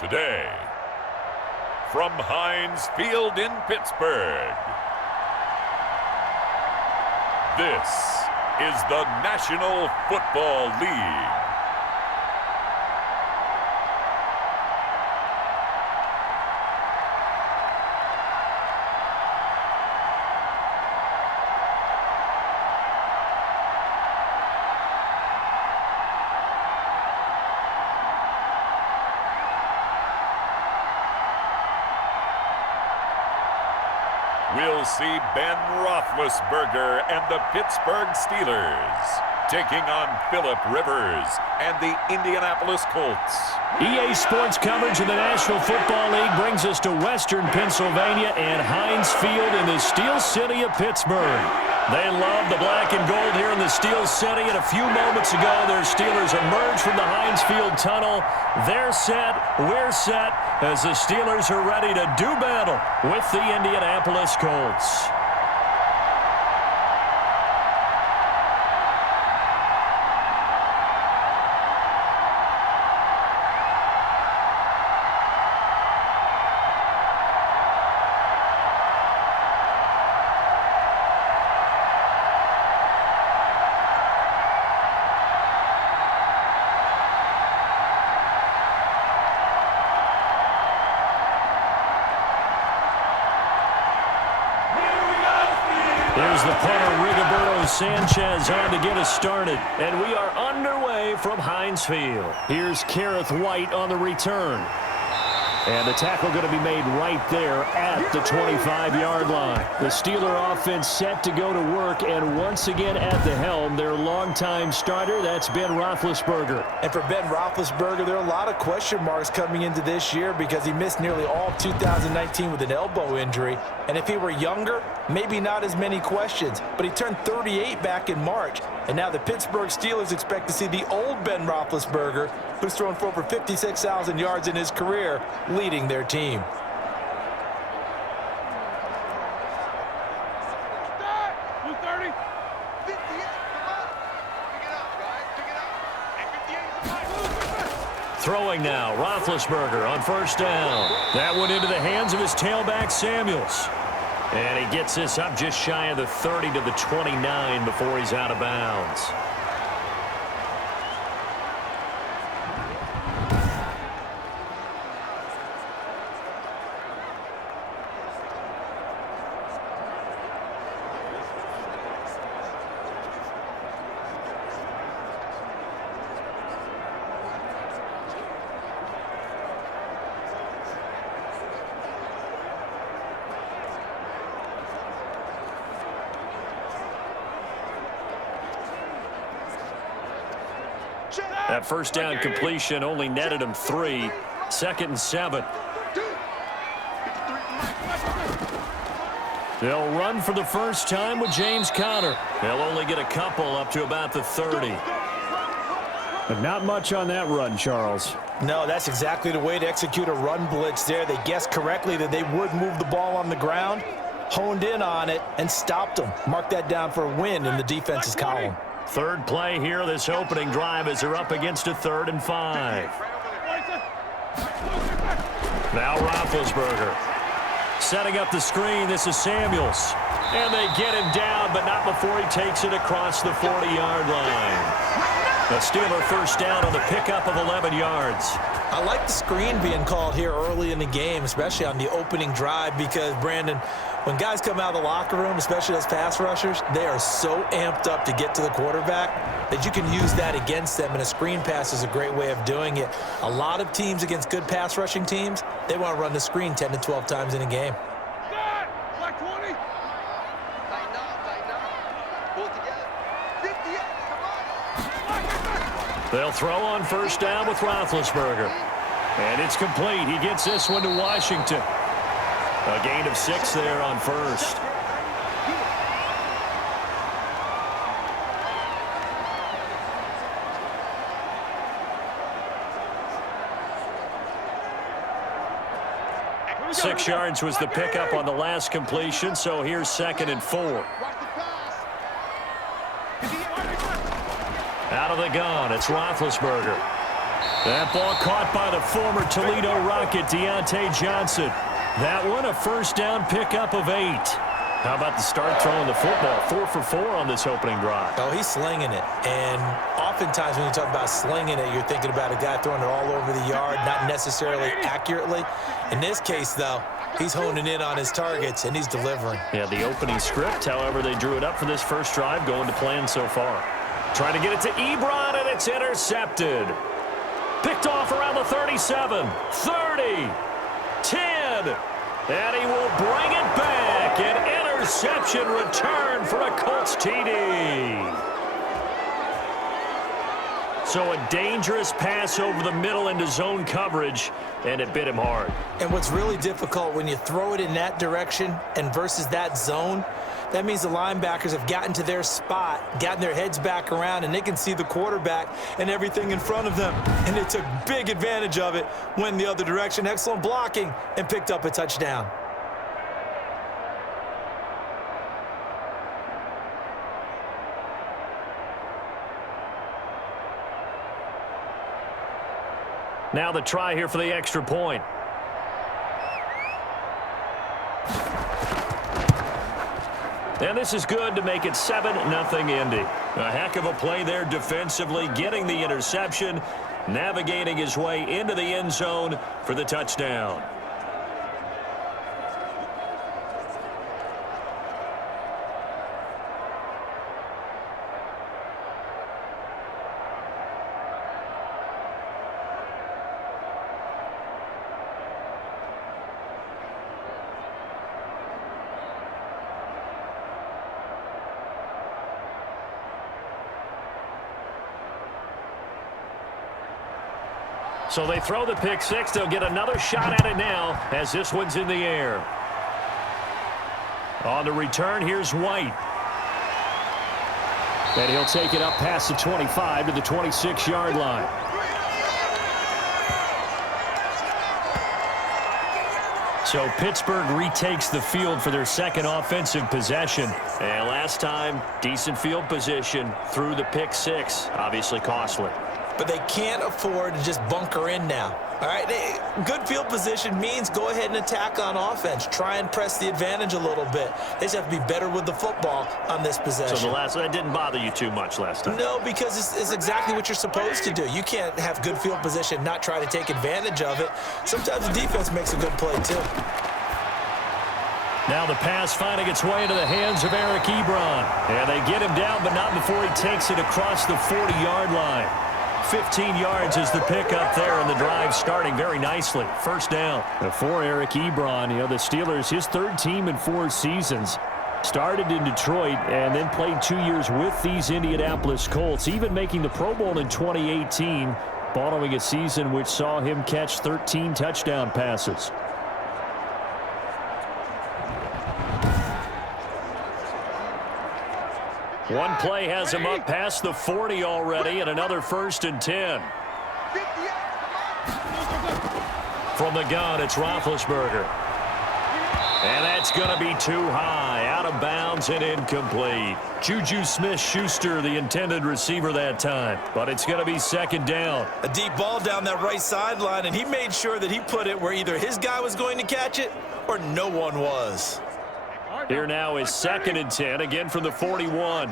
Today, from Heinz Field in Pittsburgh, this is the National Football League. We'll see Ben Roethlisberger and the Pittsburgh Steelers taking on Phillip Rivers and the Indianapolis Colts. EA Sports coverage of the National Football League brings us to Western Pennsylvania and Heinz Field in the Steel City of Pittsburgh. They love the black and gold here in the Steel City, and a few moments ago, their Steelers emerged from the Heinz Field tunnel. They're set, we're set, as the Steelers are ready to do battle with the Indianapolis Colts. Here's the punter, Rigoberto Sanchez, on to get us started. And we are underway from Heinz Field. Here's Kareth White on the return. And the tackle going to be made right there at the 25-yard line. The Steeler offense set to go to work, and once again at the helm, their longtime starter, that's Ben Roethlisberger. And for Ben Roethlisberger, there are a lot of question marks coming into this year because he missed nearly all of 2019 with an elbow injury. And if he were younger, maybe not as many questions. But he turned 38 back in March. And now the Pittsburgh Steelers expect to see the old Ben Roethlisberger, who's thrown for over 56,000 yards in his career, leading their team. Throwing now, Roethlisberger on first down. That went into the hands of his tailback, Samuels. And he gets this up just shy of the 30 to the 29 before he's out of bounds. That first down completion only netted him 3. 2nd and 7. They'll run for the first time with James Conner. They'll only get a couple up to about the 30. But not much on that run, Charles. No, that's exactly the way to execute a run blitz there. They guessed correctly that they would move the ball on the ground, honed in on it, and stopped them. Mark that down for a win in the defense's column. Third play here, this opening drive, as they're up against a 3rd and 5. Now Roethlisberger. Setting up the screen, this is Samuels. And they get him down, but not before he takes it across the 40-yard line. The Steeler first down on the pickup of 11 yards. I like the screen being called here early in the game, especially on the opening drive, because, Brandon, when guys come out of the locker room, especially those pass rushers, they are so amped up to get to the quarterback that you can use that against them, and a screen pass is a great way of doing it. A lot of teams against good pass rushing teams, they want to run the screen 10 to 12 times in a game. They'll throw on first down with Roethlisberger. And it's complete. He gets this one to Washington. A gain of 6 there on first. Six yards was the pickup on the last completion, so here's 2nd and 4. Out of the gun, it's Roethlisberger. That ball caught by the former Toledo Rocket, Deontay Johnson. That one, a first down pickup of 8. How about the start throwing the football? 4 for 4 on this opening drive. Oh, he's slinging it. And oftentimes when you talk about slinging it, you're thinking about a guy throwing it all over the yard, not necessarily accurately. In this case, though, he's honing in on his targets, and he's delivering. Yeah, the opening script, however, they drew it up for this first drive, going to plan so far. Trying to get it to Ebron, and it's intercepted. Picked off around the 37, 30, 10, and he will bring it back. An interception return for a Colts TD. So a dangerous pass over the middle into zone coverage, and it bit him hard. And what's really difficult when you throw it in that direction and versus that zone, that means the linebackers have gotten to their spot, gotten their heads back around, and they can see the quarterback and everything in front of them. And they took big advantage of it, went the other direction, excellent blocking, and picked up a touchdown. Now the try here for the extra point. And this is good to make it 7-0 Indy. A heck of a play there defensively, getting the interception, navigating his way into the end zone for the touchdown. So they throw the pick six. They'll get another shot at it now as this one's in the air. On the return, here's White. And he'll take it up past the 25 to the 26-yard line. So Pittsburgh retakes the field for their second offensive possession. And last time, decent field position through the pick six. Obviously costly. But they can't afford to just bunker in now. All right, good field position means go ahead and attack on offense. Try and press the advantage a little bit. They just have to be better with the football on this possession. So that didn't bother you too much last time? No, because it's exactly what you're supposed to do. You can't have good field position, not try to take advantage of it. Sometimes the defense makes a good play, too. Now the pass finding its way into the hands of Eric Ebron. And they get him down, but not before he takes it across the 40-yard line. 15 yards is the pickup there, and the drive starting very nicely. First down. For Eric Ebron, the Steelers, his third team in 4 seasons. Started in Detroit and then played 2 years with these Indianapolis Colts, even making the Pro Bowl in 2018, following a season which saw him catch 13 touchdown passes. One play has him up past the 40 already, and another 1st and 10. From the gun, it's Roethlisberger. And that's going to be too high, out of bounds and incomplete. Juju Smith-Schuster, the intended receiver that time, but it's going to be 2nd down. A deep ball down that right sideline, and he made sure that he put it where either his guy was going to catch it or no one was. Here now is 2nd and 10, again from the 41.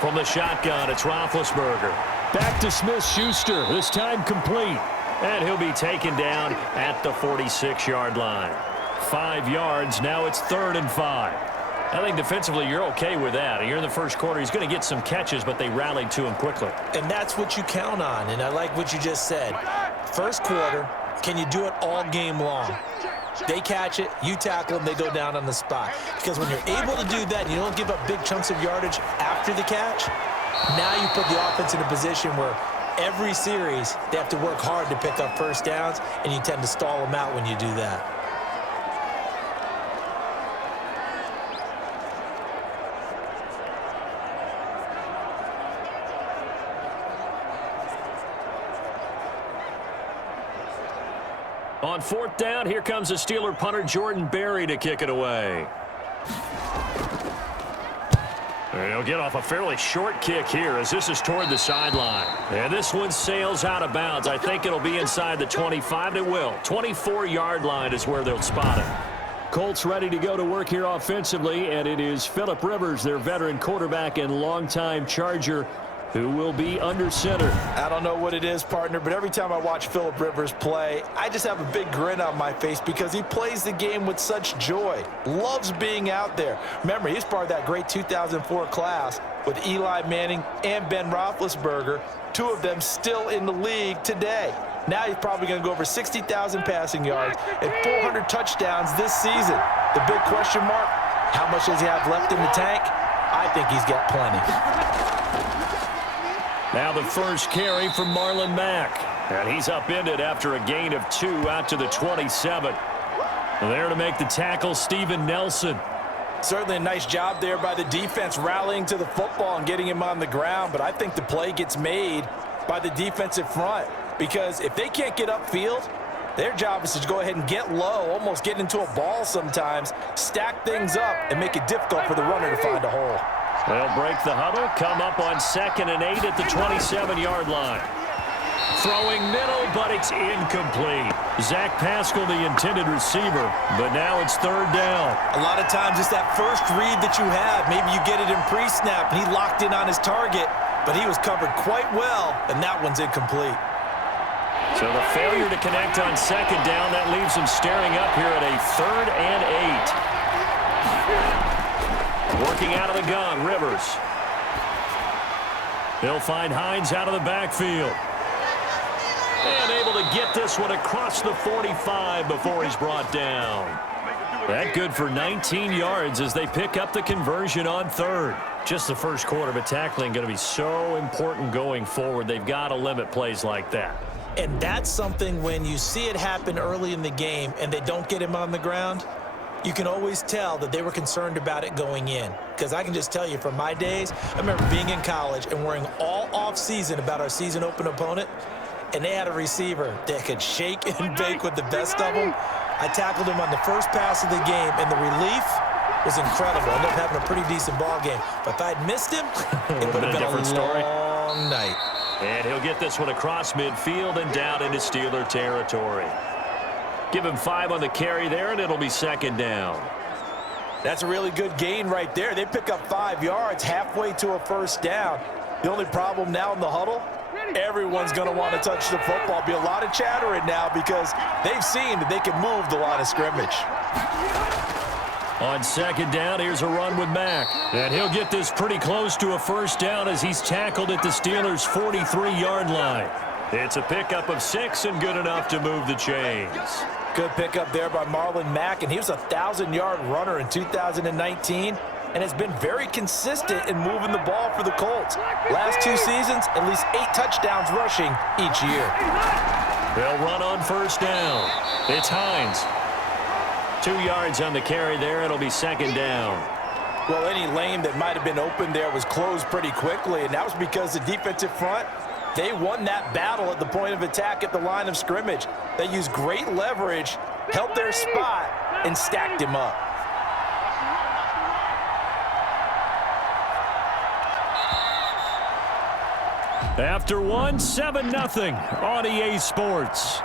From the shotgun, it's Roethlisberger. Back to Smith-Schuster, this time complete. And he'll be taken down at the 46-yard line. 5 yards, now it's 3rd and 5. I think defensively you're okay with that. Here in the first quarter, he's going to get some catches, but they rallied to him quickly. And that's what you count on, and I like what you just said. First quarter, can you do it all game long? They catch it, you tackle them, they go down on the spot. Because when you're able to do that, you don't give up big chunks of yardage after the catch, now you put the offense in a position where every series they have to work hard to pick up first downs, and you tend to stall them out when you do that. On 4th down, here comes the Steeler punter Jordan Berry to kick it away. He'll get off a fairly short kick here as this is toward the sideline. And this one sails out of bounds. I think it'll be inside the 25. It will. 24-yard line is where they'll spot it. Colts ready to go to work here offensively, and it is Phillip Rivers, their veteran quarterback and longtime Charger, who will be under center. I don't know what it is, partner, but every time I watch Phillip Rivers play, I just have a big grin on my face because he plays the game with such joy. Loves being out there. Remember, he's part of that great 2004 class with Eli Manning and Ben Roethlisberger, two of them still in the league today. Now he's probably going to go over 60,000 passing yards and 400 touchdowns this season. The big question mark, how much does he have left in the tank? I think he's got plenty. Now the first carry from Marlon Mack. And he's upended after a gain of 2 out to the 27. There to make the tackle, Steven Nelson. Certainly a nice job there by the defense rallying to the football and getting him on the ground. But I think the play gets made by the defensive front. Because if they can't get upfield, their job is to go ahead and get low, almost get into a ball sometimes, stack things up, and make it difficult for the runner to find a hole. They'll break the huddle, come up on 2nd and 8 at the 27-yard line. Throwing middle, but it's incomplete. Zach Pascal, the intended receiver, but now it's 3rd down. A lot of times it's that first read that you have. Maybe you get it in pre-snap, and he locked in on his target, but he was covered quite well, and that one's incomplete. So the failure to connect on 2nd down, that leaves him staring up here at a 3rd and 8. Working out of the gun, Rivers. He'll find Heinz out of the backfield. And able to get this one across the 45 before he's brought down. That good for 19 yards as they pick up the conversion on 3rd. Just the first quarter, but tackling going to be so important going forward. They've got to limit plays like that. And that's something when you see it happen early in the game and they don't get him on the ground, you can always tell that they were concerned about it going in. Because I can just tell you from my days, I remember being in college and worrying all off-season about our season open opponent, and they had a receiver that could shake and bake with the best of them. I tackled him on the first pass of the game, and the relief was incredible. I ended up having a pretty decent ball game. But if I'd missed him, it would have been a long night. And he'll get this one across midfield and down into Steeler territory. Give him 5 on the carry there, and it'll be 2nd down. That's a really good gain right there. They pick up 5 yards halfway to a 1st down. The only problem now in the huddle, everyone's going to want to touch the football. Be a lot of chattering now because they've seen that they can move the line of scrimmage. On 2nd down, here's a run with Mack. And he'll get this pretty close to a 1st down as he's tackled at the Steelers' 43-yard line. It's a pickup of 6 and good enough to move the chains. Good pickup there by Marlon Mack, and he was a 1,000-yard runner in 2019 and has been very consistent in moving the ball for the Colts. Last 2 seasons, at least 8 touchdowns rushing each year. They'll run on 1st down. It's Heinz. 2 yards on the carry there. It'll be 2nd down. Well, any lane that might have been open there was closed pretty quickly, and that was because the defensive front, they won that battle at the point of attack at the line of scrimmage. They used great leverage, held their spot, and stacked him up. After one, 7-0 on EA Sports.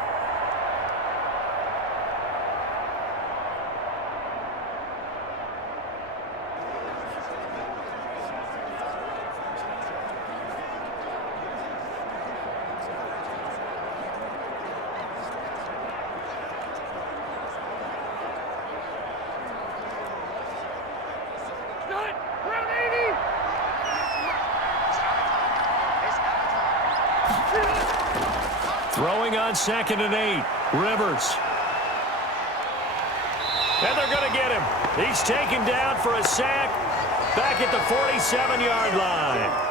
Throwing on 2nd and 8. Rivers. And they're going to get him. He's taken down for a sack back at the 47-yard line.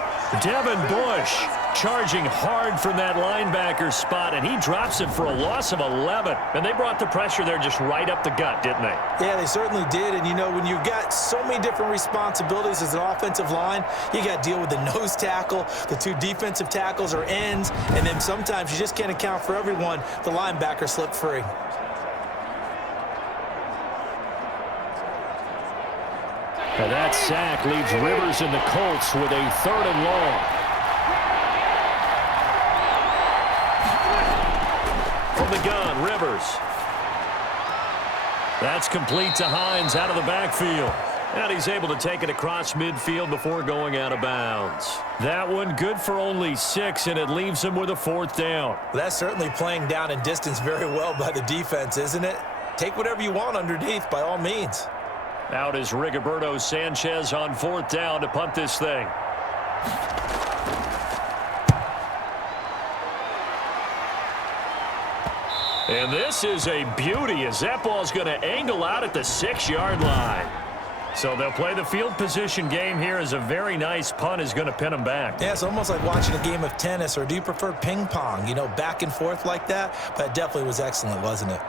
Devin Bush charging hard from that linebacker spot, and he drops him for a loss of 11. And they brought the pressure there just right up the gut, didn't they? Yeah, they certainly did. And, you know, when you've got so many different responsibilities as an offensive line, you got to deal with the nose tackle, the 2 defensive tackles or ends, and then sometimes you just can't account for everyone. The linebacker slipped free. And that sack leaves Rivers and the Colts with a 3rd and long. From the gun, Rivers. That's complete to Heinz out of the backfield. And he's able to take it across midfield before going out of bounds. That one good for only 6, and it leaves him with a 4th down. That's certainly playing down and distance very well by the defense, isn't it? Take whatever you want underneath by all means. Out is Rigoberto Sanchez on 4th down to punt this thing. And this is a beauty as that ball's going to angle out at the 6-yard line. So they'll play the field position game here as a very nice punt is going to pin them back. Yeah, it's almost like watching a game of tennis, or do you prefer ping pong? You know, back and forth like that? But it definitely was excellent, wasn't it?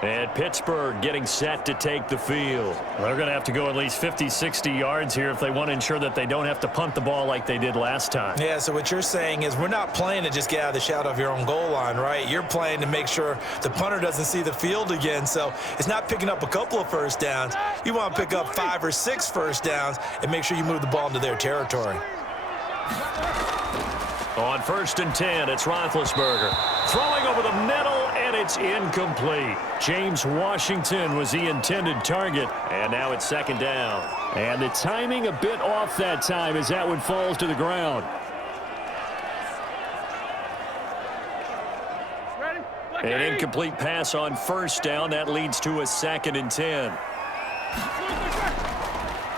And Pittsburgh getting set to take the field. They're going to have to go at least 50, 60 yards here if they want to ensure that they don't have to punt the ball like they did last time. Yeah, so what you're saying is we're not playing to just get out of the shadow of your own goal line, right? You're playing to make sure the punter doesn't see the field again. So it's not picking up a couple of first downs. You want to pick up 5 or 6 first downs and make sure you move the ball into their territory. On 1st and 10, it's Roethlisberger. Throwing over the middle, and it's incomplete. James Washington was the intended target, and now it's 2nd down. And the timing a bit off that time as that one falls to the ground. An incomplete pass on 1st down. That leads to a 2nd and 10.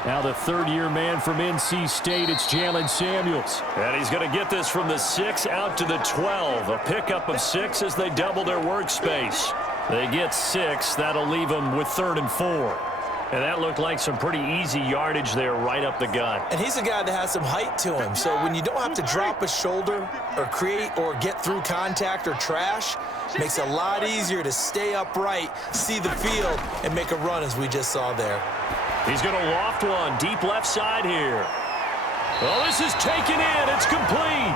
Now the 3rd-year man from NC State, it's Jalen Samuels. And he's going to get this from the 6 out to the 12. A pickup of 6 as they double their workspace. They get 6. That'll leave them with 3rd and 4. And that looked like some pretty easy yardage there right up the gut. And he's a guy that has some height to him. So when you don't have to drop a shoulder or create or get through contact or trash, makes it a lot easier to stay upright, see the field, and make a run as we just saw there. He's going to loft one deep left side here. Well, this is taken in. It's complete.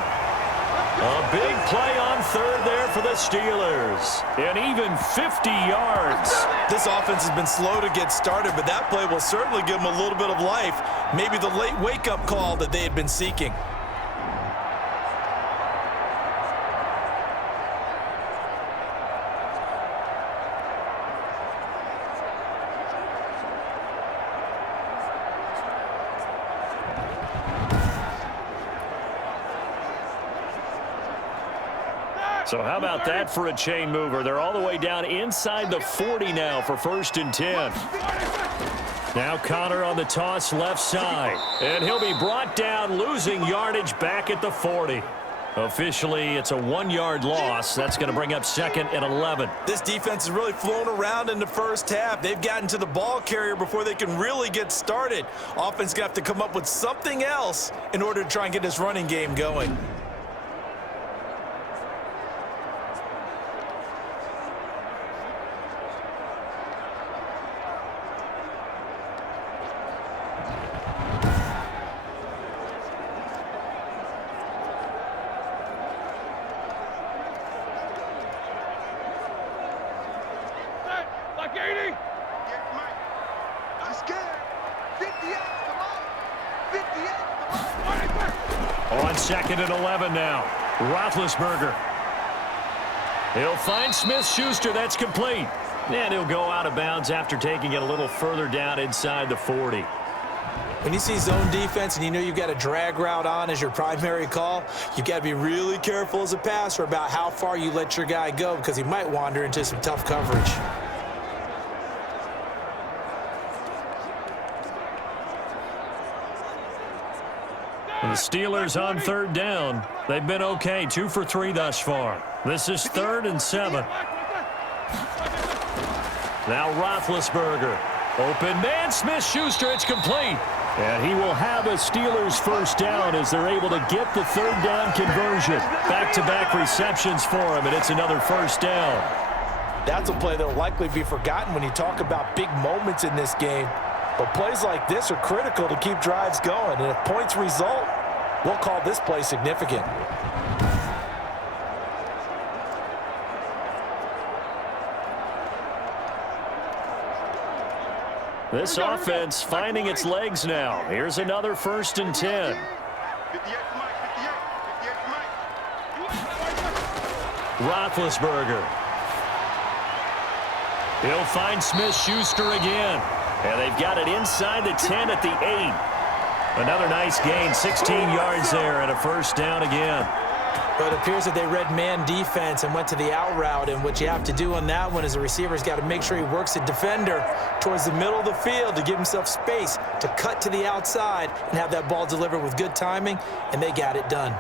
A big play on 3rd there for the Steelers. And even 50 yards. This offense has been slow to get started, but that play will certainly give them a little bit of life. Maybe the late wake-up call that they had been seeking. So how about that for a chain mover? They're all the way down inside the 40 now for 1st and 10. Now Connor on the toss left side. And he'll be brought down, losing yardage back at the 40. Officially, it's a 1-yard loss. That's going to bring up 2nd and 11. This defense has really flown around in the first half. They've gotten to the ball carrier before they can really get started. Offense going to have to come up with something else in order to try and get this running game going. On 2nd and 11 now. Roethlisberger. He'll find Smith-Schuster. That's complete. And he'll go out of bounds after taking it a little further down inside the 40. When you see zone defense and you know you've got a drag route on as your primary call, you've got to be really careful as a passer about how far you let your guy go because he might wander into some tough coverage. The Steelers on 3rd down. They've been okay, 2 for 3 thus far. This is 3rd and 7. Now Roethlisberger. Open man, Smith-Schuster, it's complete. And he will have a Steelers 1st down as they're able to get the 3rd down conversion. Back-to-back receptions for him, and it's another 1st down. That's a play that will likely be forgotten when you talk about big moments in this game. But plays like this are critical to keep drives going. And if points result, we'll call this play significant. This offense finding its legs now. Here's another 1st and 10. Roethlisberger. He'll find Smith-Schuster again. And they've got it inside the 10 at the 8. Another nice gain, 16 yards there and a 1st down again. But it appears that they read man defense and went to the out route, and what you have to do on that one is the receiver's got to make sure he works the defender towards the middle of the field to give himself space to cut to the outside and have that ball delivered with good timing, and they got it done.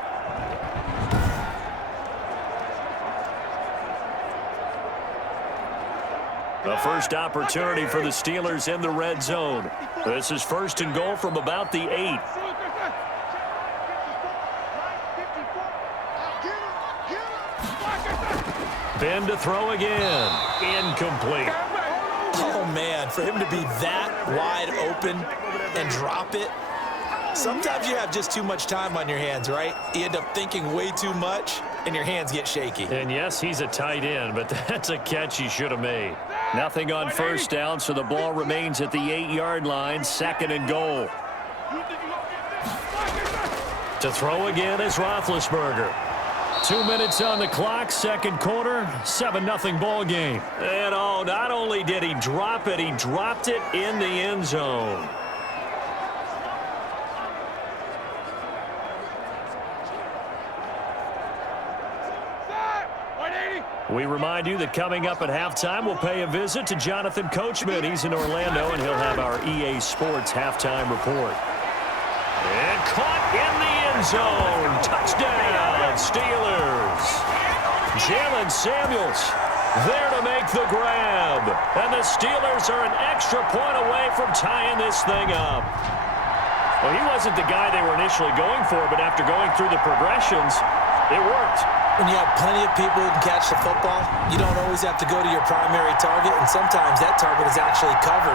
The first opportunity for the Steelers in the red zone. This is 1st and goal from about the 8. Ben to throw again. Incomplete. Oh, man, for him to be that wide open and drop it. Sometimes you have just too much time on your hands, right? You end up thinking way too much, and your hands get shaky. And yes, he's a tight end, but that's a catch he should have made. Nothing on 1st down, so the ball remains at the 8-yard line, 2nd and goal. To throw again is Roethlisberger. 2 minutes on the clock, 2nd quarter, 7-0 ball game. And oh, not only did he drop it, he dropped it in the end zone. We remind you that coming up at halftime, we'll pay a visit to Jonathan Coachman. He's in Orlando, and he'll have our EA Sports halftime report. And caught in the end zone. Touchdown, Steelers. Jalen Samuels there to make the grab. And the Steelers are an extra point away from tying this thing up. Well, he wasn't the guy they were initially going for, but after going through the progressions, it worked. When you have plenty of people who can catch the football, you don't always have to go to your primary target, and sometimes that target is actually covered.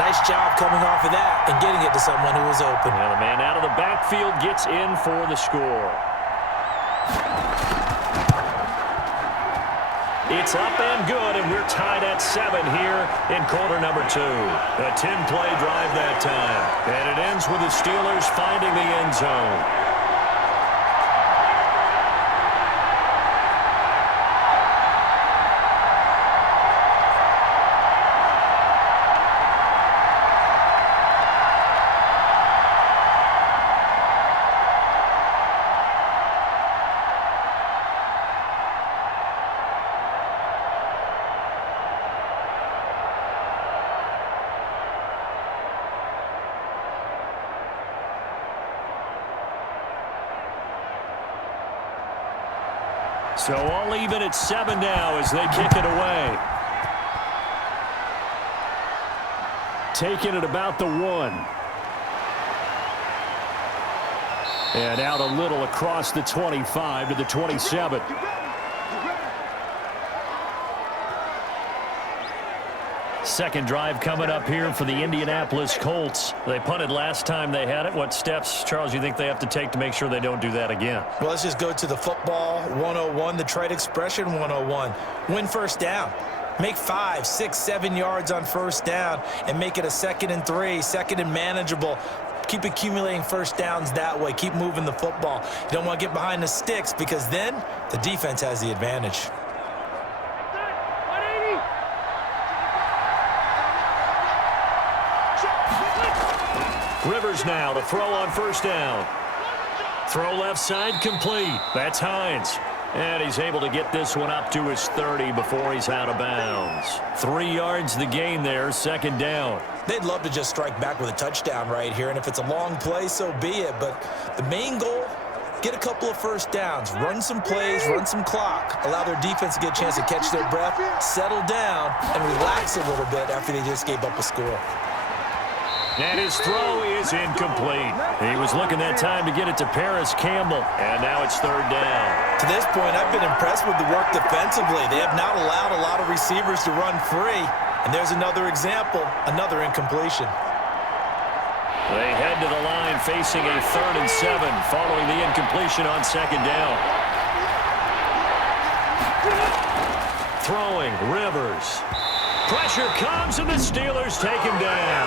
Nice job coming off of that and getting it to someone who was open. Now the man out of the backfield gets in for the score. It's up and good, and we're tied at 7 here in quarter number 2. A 10-play drive that time, and it ends with the Steelers finding the end zone. So all even at 7 now as they kick it away. Taking it about the 1. And out a little across the 25 to the 27. Second drive coming up here for the Indianapolis Colts. They punted last time they had it. What steps, Charles, you think they have to take to make sure they don't do that again? Well, let's just go to the football 101, the trade expression 101. Win 1st down. Make 5, 6, 7 yards on 1st down and make it a 2nd and 3, 2nd and manageable. Keep accumulating 1st downs that way. Keep moving the football. You don't want to get behind the sticks because then the defense has the advantage. Rivers now to throw on 1st down. Throw left side complete. That's Heinz. And he's able to get this one up to his 30 before he's out of bounds. 3 yards the gain there, 2nd down. They'd love to just strike back with a touchdown right here, and if it's a long play, so be it. But the main goal, get a couple of 1st downs, run some plays, run some clock, allow their defense to get a chance to catch their breath, settle down, and relax a little bit after they just gave up a score. And his throw is incomplete. He was looking that time to get it to Paris Campbell, and now it's 3rd down. To this point, I've been impressed with the work defensively. They have not allowed a lot of receivers to run free, and there's another example, another incompletion. They head to the line facing a 3rd and 7 following the incompletion on 2nd down. Throwing, Rivers. Pressure comes, and the Steelers take him down.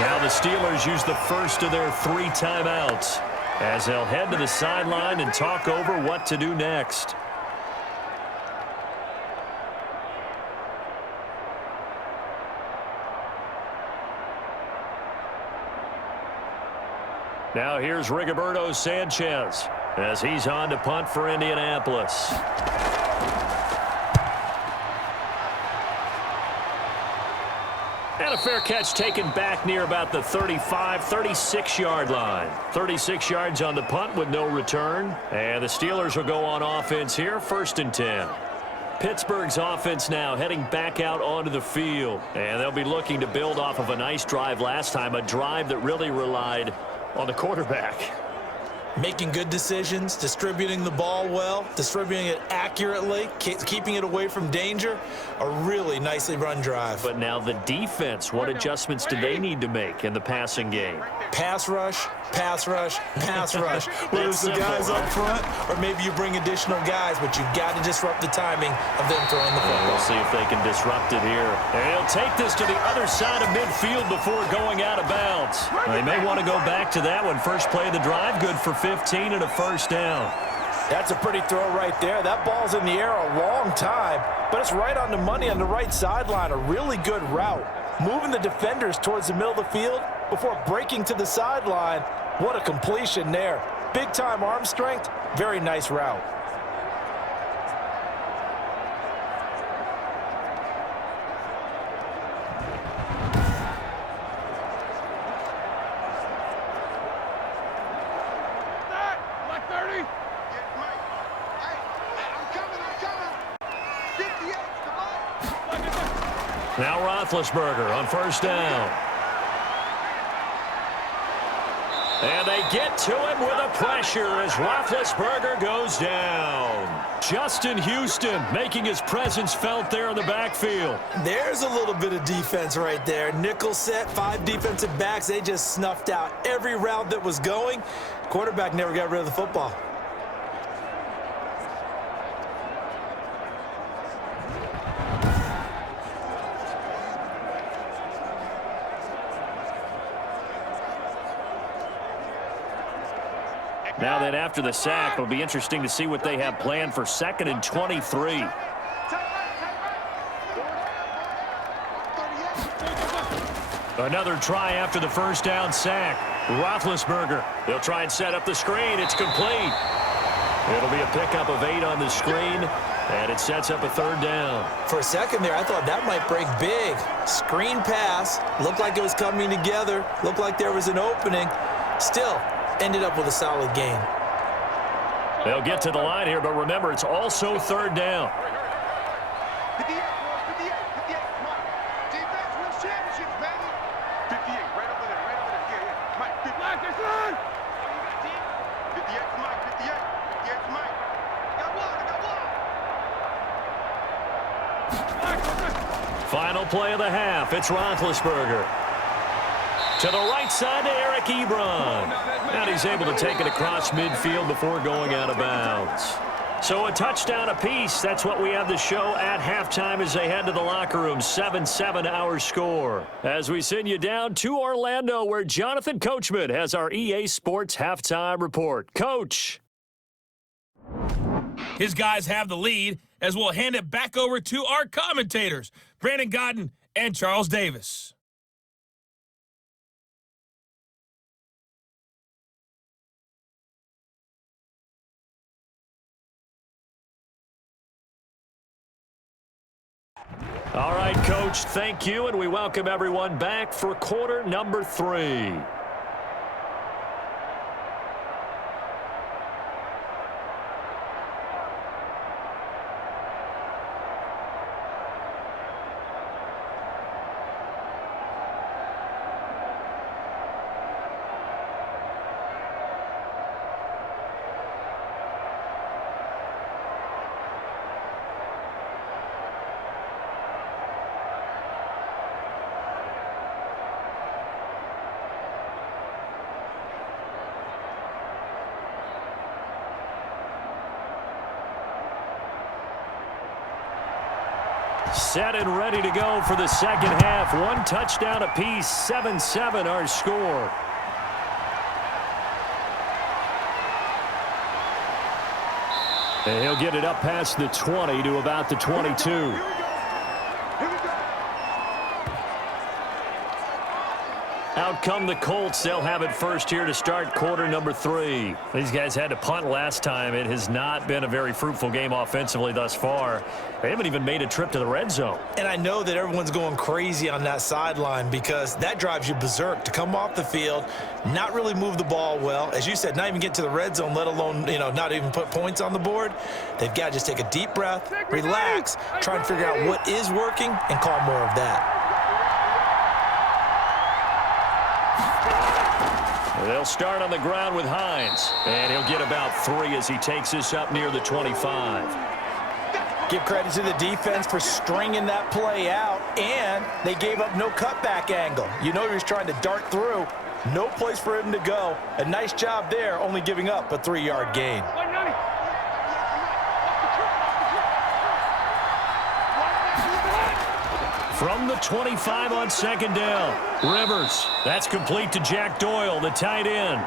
Now the Steelers use the first of their 3 timeouts as they'll head to the sideline and talk over what to do next. Now here's Rigoberto Sanchez as he's on to punt for Indianapolis. And a fair catch taken back near about the 35, 36-yard line. 36 yards on the punt with no return. And the Steelers will go on offense here, 1st and 10. Pittsburgh's offense now heading back out onto the field. And they'll be looking to build off of a nice drive last time, a drive that really relied on the quarterback. Making good decisions, distributing the ball well, distributing it accurately, keeping it away from danger. A really nicely run drive. But now the defense, what adjustments do they need to make in the passing game? Pass rush, pass rush, pass rush. Whether it's the guys up front or maybe you bring additional guys, but you've got to disrupt the timing of them throwing the football. We'll see if they can disrupt it here. And he'll take this to the other side of midfield before going out of bounds. They may want to go back to that one. First play of the drive, good for 15 and a 1st down. That's a pretty throw right there. That ball's in the air a long time, but it's right on the money on the right sideline. A really good route. Moving the defenders towards the middle of the field before breaking to the sideline. What a completion there. Big-time arm strength. Very nice route. Now Roethlisberger on 1st down. And they get to him with a pressure as Roethlisberger goes down. Justin Houston making his presence felt there in the backfield. There's a little bit of defense right there. Nickel set, 5 defensive backs. They just snuffed out every route that was going. Quarterback never got rid of the football. Now that after the sack, it'll be interesting to see what they have planned for 2nd and 23. Another try after the 1st down sack. Roethlisberger. They'll try and set up the screen. It's complete. It'll be a pickup of 8 on the screen, and it sets up a 3rd down. For a second there, I thought that might break big. Screen pass. Looked like it was coming together. Looked like there was an opening. Still, ended up with a solid game. They'll get to the line here, but remember, it's also 3rd down. Final play of the half. It's Roethlisberger. To the right side to Eric Ebron. And he's able to take it across midfield before going out of bounds. So a touchdown apiece. That's what we have the show at halftime as they head to the locker room. 7-7 our score. As we send you down to Orlando where Jonathan Coachman has our EA Sports halftime report. Coach. His guys have the lead as we'll hand it back over to our commentators, Brandon Godden and Charles Davis. All right, Coach, thank you, and we welcome everyone back for quarter number 3. Set and ready to go for the second half. One touchdown apiece, 7-7 our score. And he'll get it up past the 20 to about the 22. Out come the Colts. They'll have it first here to start quarter number 3. These guys had to punt last time. It has not been a very fruitful game offensively thus far. They haven't even made a trip to the red zone. And I know that everyone's going crazy on that sideline because that drives you berserk to come off the field, not really move the ball well. As you said, not even get to the red zone, let alone, not even put points on the board. They've got to just take a deep breath, relax, try and figure out what is working and call more of that. They'll start on the ground with Heinz, and he'll get about 3 as he takes this up near the 25. Give credit to the defense for stringing that play out, and they gave up no cutback angle. You know he was trying to dart through. No place for him to go. A nice job there, only giving up a 3-yard gain. From the 25 on second down, Rivers. That's complete to Jack Doyle, the tight end.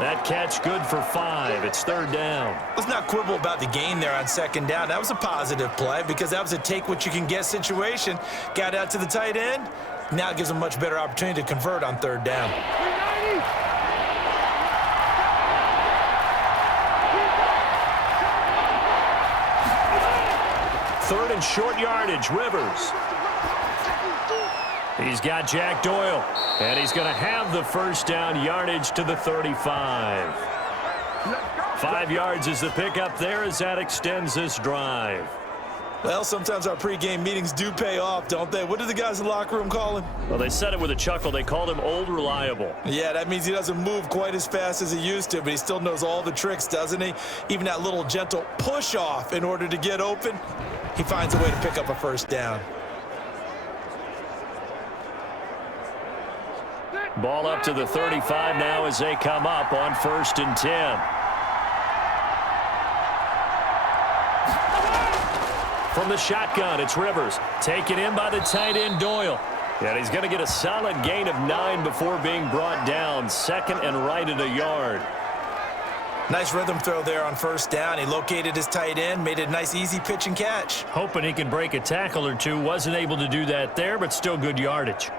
That catch good for 5. It's third down. Let's not quibble about the gain there on second down. That was a positive play because that was a take-what-you-can-get situation. Got out to the tight end. Now it gives them a much better opportunity to convert on third down. Third and short yardage, Rivers. He's got Jack Doyle, and he's going to have the first down, yardage to the 35. 5 yards is the pickup there as that extends this drive. Well, sometimes our pregame meetings do pay off, don't they? What do the guys in the locker room call him? Well, they said it with a chuckle. They called him Old Reliable. Yeah, that means he doesn't move quite as fast as he used to, but he still knows all the tricks, doesn't he? Even that little gentle push-off in order to get open, he finds a way to pick up a first down. Ball up to the 35 now as they come up on 1st and 10. From the shotgun, it's Rivers. Taken in by the tight end, Doyle. And he's going to get a solid gain of 9 before being brought down. Second and right at a yard. Nice rhythm throw there on first down. He located his tight end, made it a nice easy pitch and catch. Hoping he can break a tackle or two. Wasn't able to do that there, but still good yardage.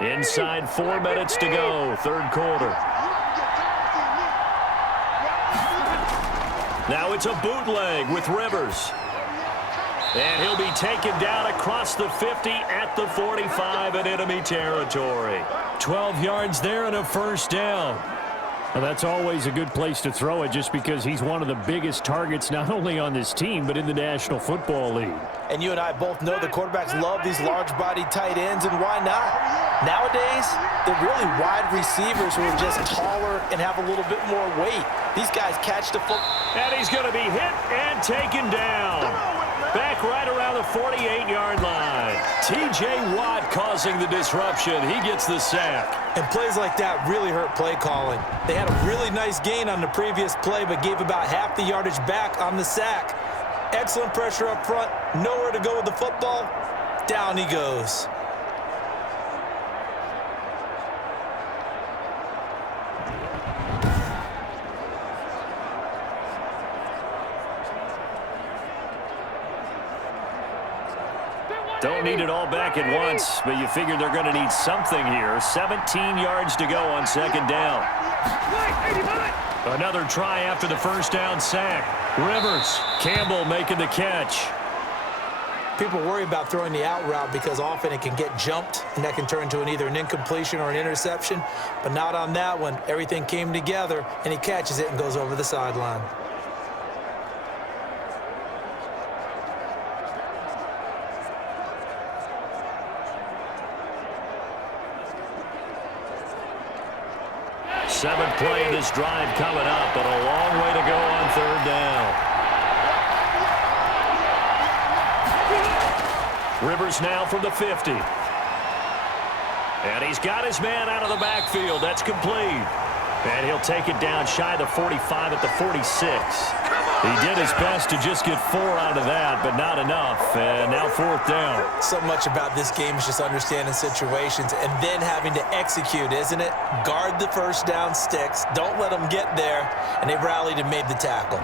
Inside 4 minutes to go, third quarter. Now it's a bootleg with Rivers. And he'll be taken down across the 50 at the 45 in enemy territory. 12 yards there and a first down. Well, that's always a good place to throw it just because he's one of the biggest targets not only on this team but in the National Football League. And you and I both know the quarterbacks love these large-bodied tight ends, and why not? Nowadays, they're really wide receivers who are just taller and have a little bit more weight. These guys catch the football. And he's going to be hit and taken down. Back right around the 48-yard line. T.J. Watt causing the disruption. He gets the sack. And plays like that really hurt play calling. They had a really nice gain on the previous play, but gave about half the yardage back on the sack. Excellent pressure up front. Nowhere to go with the football. Down he goes. Don't need it all back at once, but you figure they're going to need something here. 17 yards to go on second down. Another try after the first down sack. Rivers, Campbell making the catch. People worry about throwing the out route because often it can get jumped, and that can turn into either an incompletion or an interception, but not on that one. Everything came together, and he catches it and goes over the sideline. Seventh play of this drive coming up, but a long way to go on third down. Rivers now from the 50. And he's got his man out of the backfield. That's complete. And he'll take it down shy of the 45 at the 46. He did his best to just get 4 out of that, but not enough. And now 4th down. So much about this game is just understanding situations and then having to execute, isn't it? Guard the first down sticks. Don't let them get there. And they rallied and made the tackle.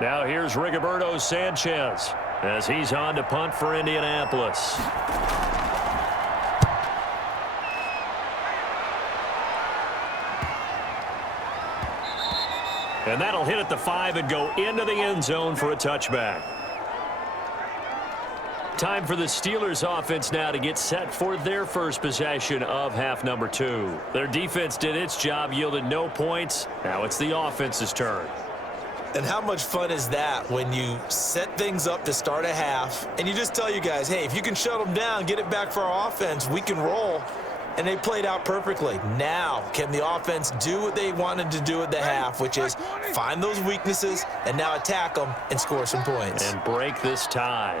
Now here's Rigoberto Sanchez as he's on to punt for Indianapolis. And that'll hit at the 5 and go into the end zone for a touchback. Time for the Steelers offense now to get set for their first possession of half number 2. Their defense did its job, yielded no points. Now it's the offense's turn. And how much fun is that when you set things up to start a half and you just tell you guys, hey, if you can shut them down, get it back for our offense, we can roll. And they played out perfectly. Now, can the offense do what they wanted to do at the half, which is find those weaknesses and now attack them and score some points. And break this tie.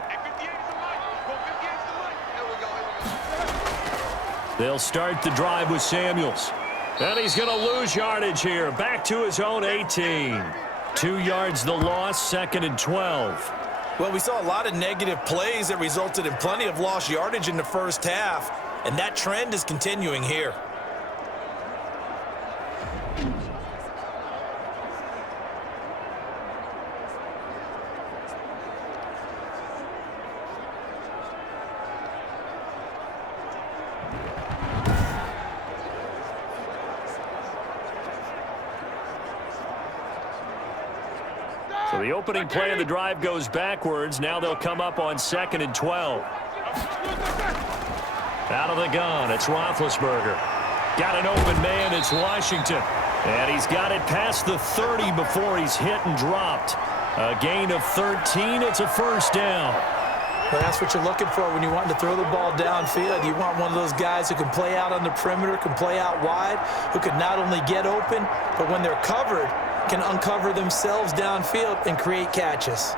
They'll start the drive with Samuels. And he's going to lose yardage here. Back to his own 18. 2 yards the loss, 2nd and 12. Well, we saw a lot of negative plays that resulted in plenty of lost yardage in the first half, and that trend is continuing here. So the opening play of the drive goes backwards. Now they'll come up on 2nd and 12. Out of the gun, it's Roethlisberger. Got an open man, it's Washington. And he's got it past the 30 before he's hit and dropped. A gain of 13, it's a first down. Well, that's what you're looking for when you want to throw the ball downfield. You want one of those guys who can play out on the perimeter, can play out wide, who can not only get open, but when they're covered, can uncover themselves downfield and create catches.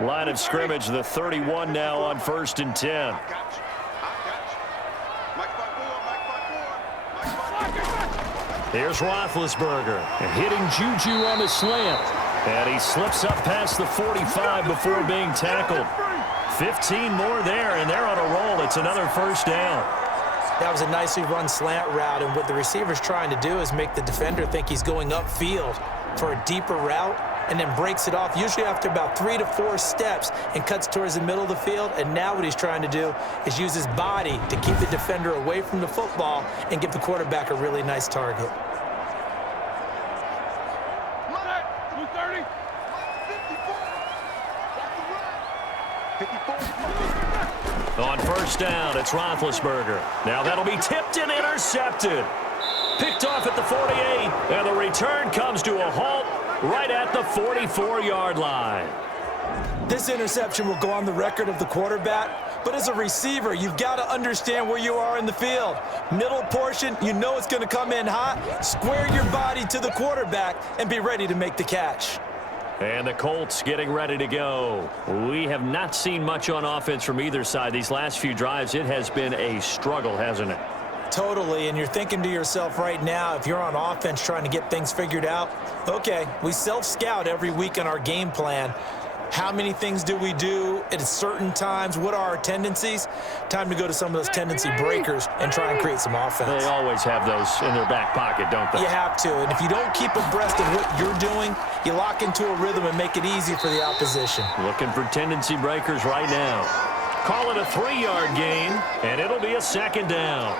Line of scrimmage, the 31 now on 1st and 10. Here's Roethlisberger, hitting Juju on the slant. And he slips up past the 45 before being tackled. 15 more there, and they're on a roll. It's another first down. That was a nicely run slant route, and what the receiver's trying to do is make the defender think he's going upfield for a deeper route, and then breaks it off, usually after about 3 to 4 steps, and cuts towards the middle of the field. And now what he's trying to do is use his body to keep the defender away from the football and give the quarterback a really nice target. On first down, it's Roethlisberger. Now that'll be tipped and intercepted. Picked off at the 48, and the return comes to a halt right at the 44-yard line. This interception will go on the record of the quarterback, but as a receiver, you've got to understand where you are in the field. Middle portion, you know it's going to come in hot. Square your body to the quarterback and be ready to make the catch. And the Colts getting ready to go. We have not seen much on offense from either side. These last few drives, it has been a struggle, hasn't it? Totally, and you're thinking to yourself right now, if you're on offense trying to get things figured out, okay, we self-scout every week on our game plan. How many things do we do at certain times? What are our tendencies? Time to go to some of those tendency breakers and try and create some offense. They always have those in their back pocket, don't they? You have to, and if you don't keep abreast of what you're doing, you lock into a rhythm and make it easy for the opposition. Looking for tendency breakers right now. Call it a 3-yard gain, and it'll be a 2nd down.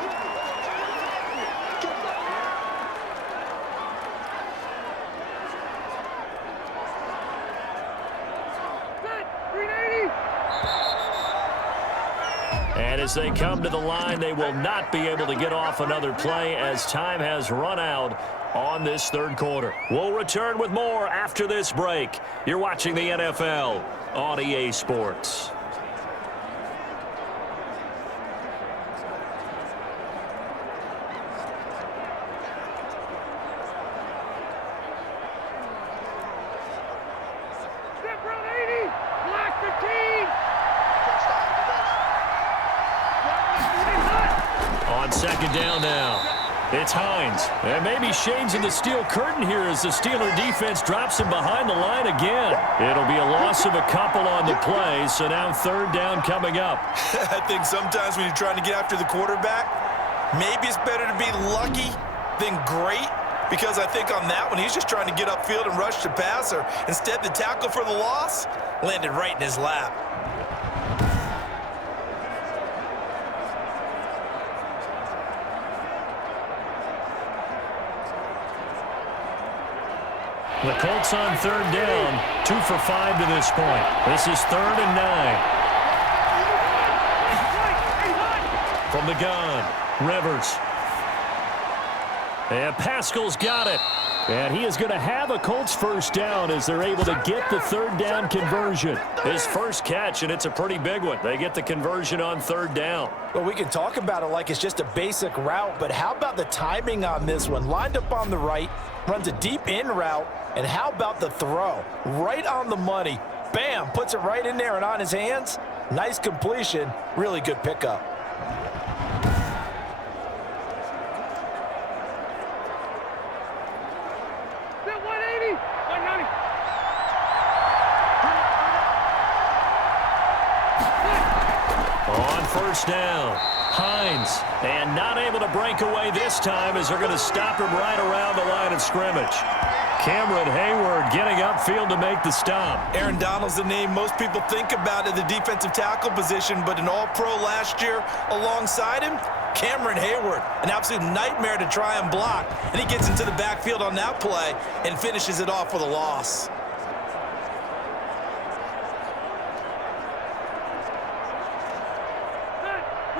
And as they come to the line, they will not be able to get off another play as time has run out on this third quarter. We'll return with more after this break. You're watching the NFL on EA Sports. On second down now, it's Heinz. And maybe shades in the steel curtain here as the Steeler defense drops him behind the line again. It'll be a loss of a couple on the play, so now third down coming up. I think sometimes when you're trying to get after the quarterback, maybe it's better to be lucky than great, because I think on that one, he's just trying to get upfield and rush the passer. Instead, the tackle for the loss landed right in his lap. The Colts on third down, 2 for 5 to this point. This is 3rd and 9. From the gun, Rivers. And Pascal's got it. And he is going to have a Colts first down as they're able to get the third down conversion. His first catch, and it's a pretty big one. They get the conversion on third down. Well, we can talk about it like it's just a basic route, but how about the timing on this one? Lined up on the right, runs a deep in route, and how about the throw? Right on the money. Bam, puts it right in there and on his hands. Nice completion, really good pickup. On first down, Heinz, and not able to break away this time as they're going to stop him right around the line of scrimmage. Cameron Hayward getting upfield to make the stop. Aaron Donald's the name most people think about at the defensive tackle position, but an all-pro last year alongside him, Cameron Hayward, an absolute nightmare to try and block, and he gets into the backfield on that play and finishes it off with a loss.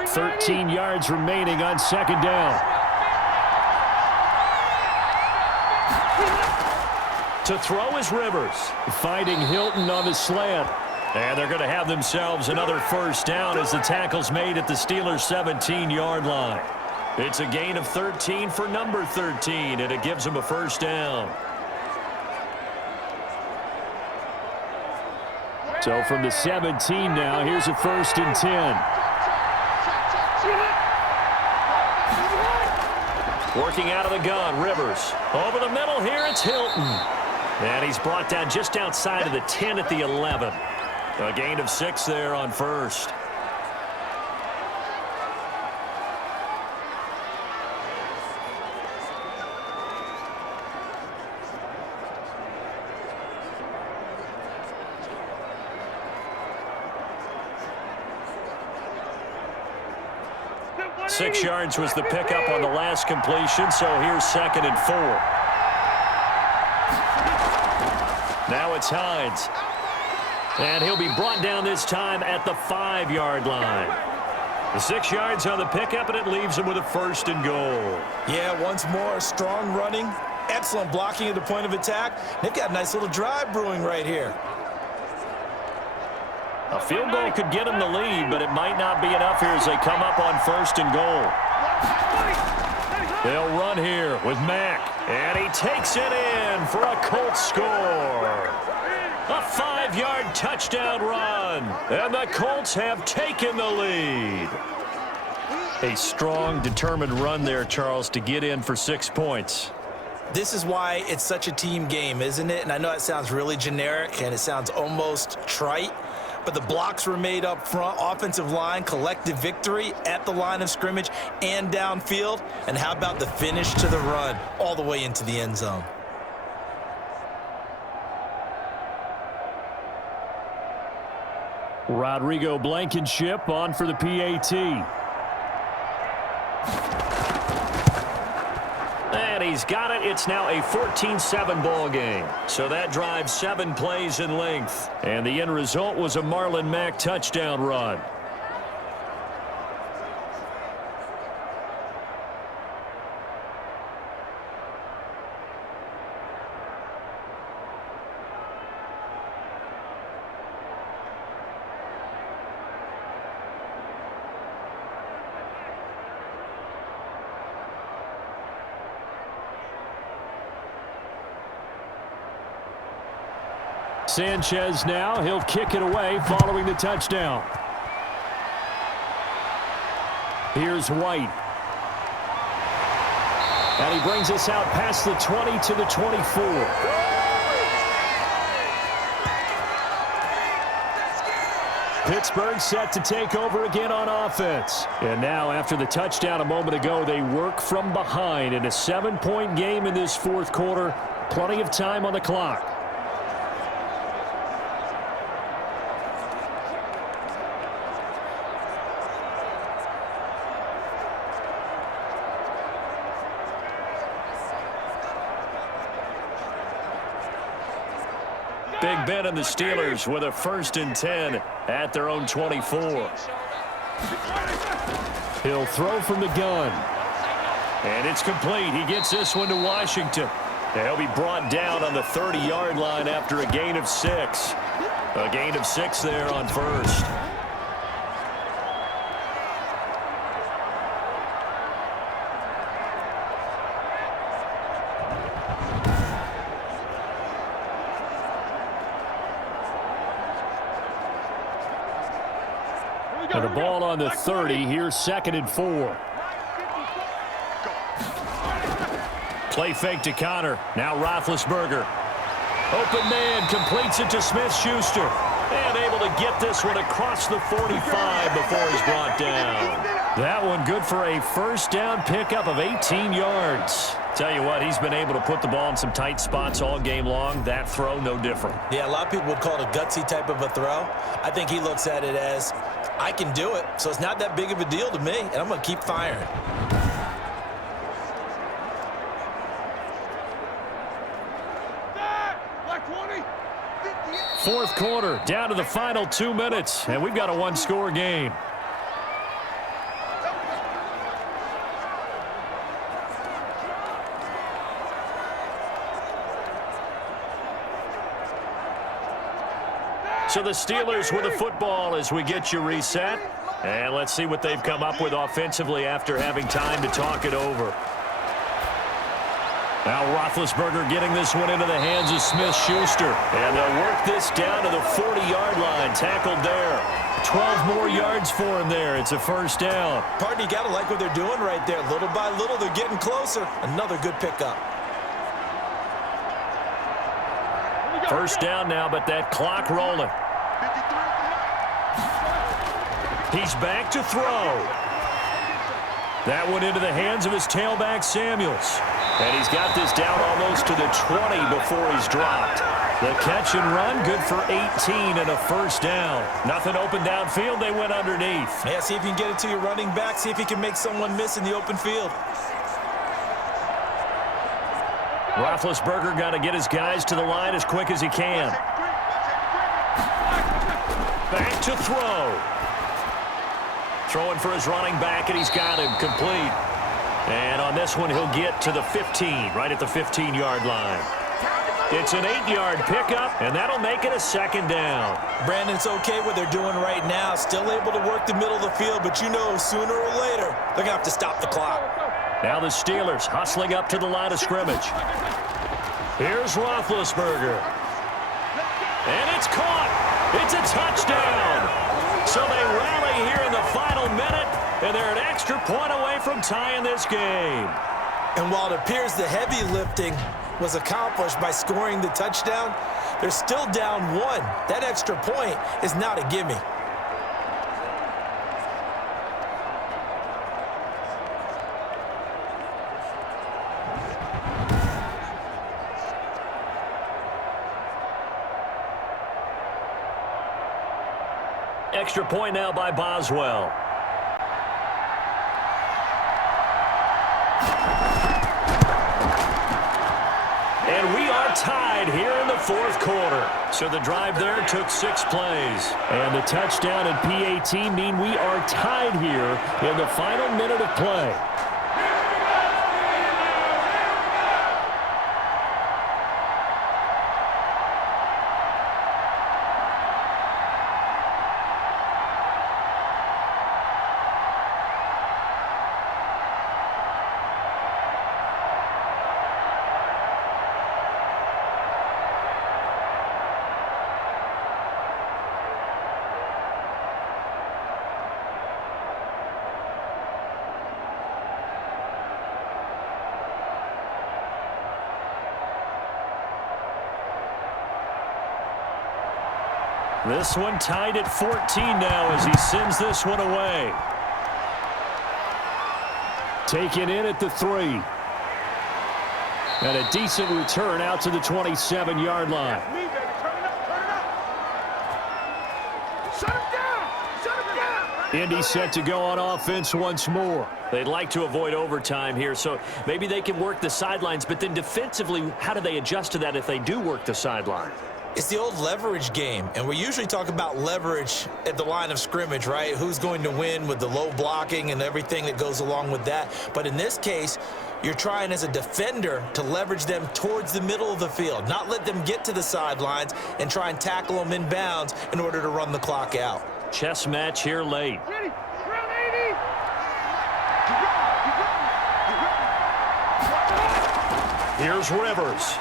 Thirteen yards remaining on second down. To throw is Rivers, finding Hilton on the slant. And they're going to have themselves another first down as the tackle's made at the Steelers' 17-yard line. It's a gain of 13 for number 13, and it gives them a first down. So from the 17 now, here's a 1st and 10. Working out of the gun, Rivers. Over the middle here, it's Hilton. And he's brought down just outside of the 10 at the 11. A gain of 6 there on first. Six yards was the pickup on the last completion, so here's 2nd and 4. Now it's Heinz. And he'll be brought down this time at the 5-yard line. The 6 yards on the pickup, and it leaves him with a 1st and goal. Yeah, once more, strong running, excellent blocking at the point of attack. They've got a nice little drive brewing right here. A field goal could get him the lead, but it might not be enough here as they come up on 1st and goal. They'll run here with Mack, and he takes it in for a Colts score. A 5-yard touchdown run, and the Colts have taken the lead. A strong, determined run there, Charles, to get in for 6 points. This is why it's such a team game, isn't it? And I know it sounds really generic, and it sounds almost trite, but the blocks were made up front, offensive line, collective victory at the line of scrimmage and downfield. And how about the finish to the run all the way into the end zone? Rodrigo Blankenship on for the PAT. And he's got it. It's now a 14-7 ball game. So that drives 7 plays in length. And the end result was a Marlon Mack touchdown run. Sanchez now. He'll kick it away following the touchdown. Here's White. And he brings us out past the 20 to the 24. Pittsburgh set to take over again on offense. And now, after the touchdown a moment ago, they work from behind in a 7-point game in this fourth quarter. Plenty of time on the clock. Big Ben and the Steelers with a 1st and 10 at their own 24. He'll throw from the gun. And it's complete. He gets this one to Washington. And he'll be brought down on the 30-yard line after a gain of 6. A gain of 6 there on first. And the ball on the 30. Here's 2nd and 4. Play fake to Connor. Now Roethlisberger. Open man completes it to Smith-Schuster. And able to get this one across the 45 before he's brought down. That one good for a 1st down pickup of 18 yards. Tell you what, he's been able to put the ball in some tight spots all game long. That throw, no different. Yeah, a lot of people would call it a gutsy type of a throw. I think he looks at it as, I can do it, so it's not that big of a deal to me, and I'm going to keep firing. Fourth quarter, down to the final 2 minutes, and we've got a 1-score game. So the Steelers with the football as we get you reset. And let's see what they've come up with offensively after having time to talk it over. Now Roethlisberger getting this one into the hands of Smith-Schuster. And they'll work this down to the 40-yard line. Tackled there. 12 more yards for him there. It's a 1st down. Partner, you got to like what they're doing right there. Little by little, they're getting closer. Another good pickup. 1st down now, but that clock rolling. He's back to throw. That one into the hands of his tailback, Samuels. And he's got this down almost to the 20 before he's dropped. The catch and run, good for 18 and a 1st down. Nothing open downfield, they went underneath. Yeah, see if you can get it to your running back. See if you can make someone miss in the open field. Roethlisberger got to get his guys to the line as quick as he can. Back to throw. Throwing for his running back, and he's got him complete. And on this one, he'll get to the 15, right at the 15-yard line. It's an 8-yard pickup, and that'll make it a 2nd down. Brandon, it's okay what they're doing right now. Still able to work the middle of the field, but you know sooner or later, they're going to have to stop the clock. Now the Steelers hustling up to the line of scrimmage. Here's Roethlisberger. And it's caught. It's a touchdown. So they rally here in the final minute, and they're an extra point away from tying this game. And while it appears the heavy lifting was accomplished by scoring the touchdown, they're still down 1. That extra point is not a gimme. Extra point now by Boswell. And we are tied here in the fourth quarter. So the drive there took 6 plays. And the touchdown and PAT mean we are tied here in the final minute of play. This one tied at 14 now as he sends this one away. Taken in at the 3. And a decent return out to the 27-yard line. Indy set to go on offense once more. They'd like to avoid overtime here, so maybe they can work the sidelines, but then defensively, how do they adjust to that if they do work the sideline? It's the old leverage game, and we usually talk about leverage at the line of scrimmage, right? Who's going to win with the low blocking and everything that goes along with that. But in this case, you're trying as a defender to leverage them towards the middle of the field, not let them get to the sidelines and try and tackle them in bounds in order to run the clock out. Chess match here late. Here's Rivers.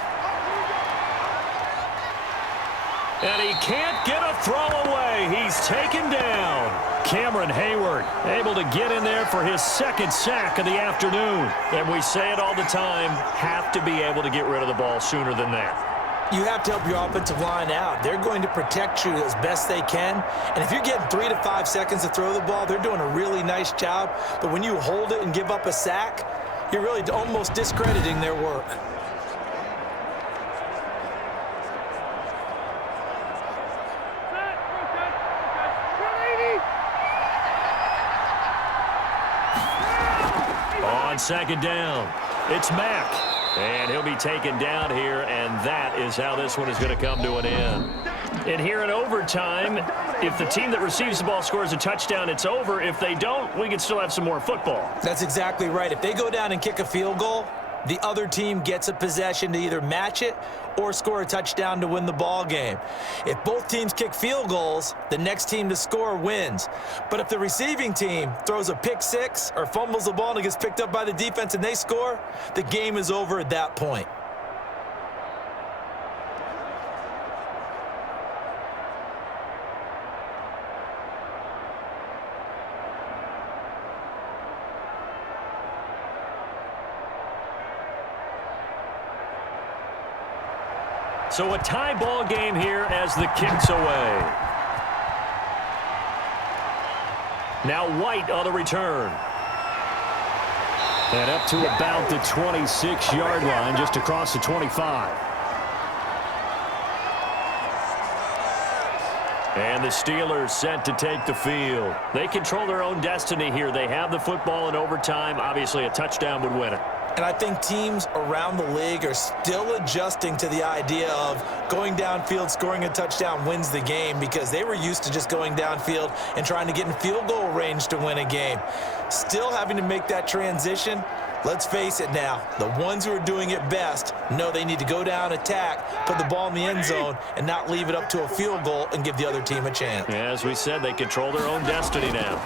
And he can't get a throw away. He's taken down. Cameron Hayward able to get in there for his second sack of the afternoon. And we say it all the time, have to be able to get rid of the ball sooner than that. You have to help your offensive line out. They're going to protect you as best they can. And if you're getting 3 to 5 seconds to throw the ball, they're doing a really nice job. But when you hold it and give up a sack, you're really almost discrediting their work. On second down, it's Mack. And he'll be taken down here, and that is how this one is going to come to an end. And here in overtime, if the team that receives the ball scores a touchdown, it's over. If they don't, we can still have some more football. That's exactly right. If they go down and kick a field goal, the other team gets a possession to either match it or score a touchdown to win the ball game. If both teams kick field goals, the next team to score wins. But if the receiving team throws a pick six or fumbles the ball and it gets picked up by the defense and they score, the game is over at that point. So a tie ball game here as the kick's away. Now White on the return. And up to about the 26-yard line, just across the 25. And the Steelers set to take the field. They control their own destiny here. They have the football in overtime. Obviously, a touchdown would win it. And I think teams around the league are still adjusting to the idea of going downfield, scoring a touchdown wins the game, because they were used to just going downfield and trying to get in field goal range to win a game. Still having to make that transition. Let's face it now, the ones who are doing it best know they need to go down, attack, put the ball in the end zone, and not leave it up to a field goal and give the other team a chance. As we said, they control their own destiny now.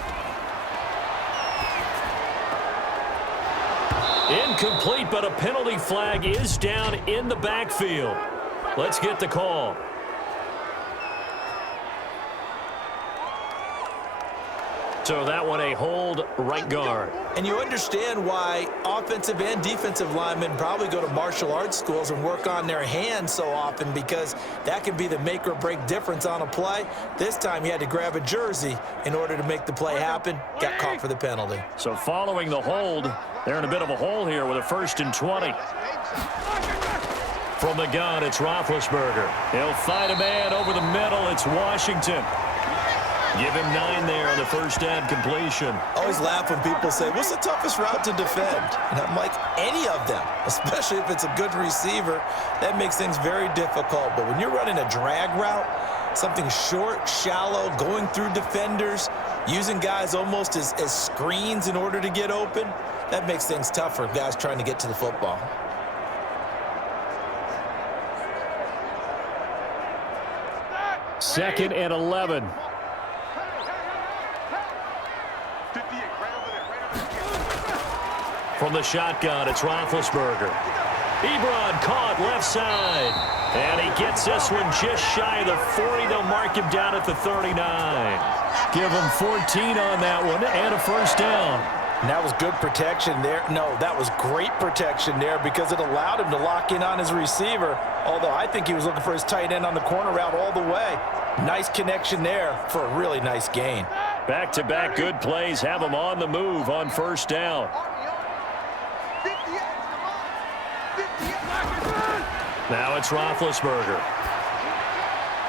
Incomplete, but a penalty flag is down in the backfield. Let's get the call. So that one a hold, right guard. And you understand why offensive and defensive linemen probably go to martial arts schools and work on their hands so often, because that can be the make or break difference on a play. This time he had to grab a jersey in order to make the play happen. Got caught for the penalty. So following the hold, they're in a bit of a hole here with a 1st and 20. From the gun, it's Roethlisberger. He'll find a man over the middle. It's Washington. Give him 9 there on the first down completion. I always laugh when people say, what's the toughest route to defend? And I'm like, any of them, especially if it's a good receiver. That makes things very difficult. But when you're running a drag route, something short, shallow, going through defenders, using guys almost as screens in order to get open, that makes things tough for guys trying to get to the football. Second and 11. From the shotgun, it's Roethlisberger. Ebron caught left side. And he gets this one just shy of the 40. They'll mark him down at the 39. Give him 14 on that one and a first down. And that was good protection there. No, that was great protection there, because it allowed him to lock in on his receiver. Although I think he was looking for his tight end on the corner route all the way. Nice connection there for a really nice gain. Back-to-back good plays have him on the move on first down. Now it's Roethlisberger.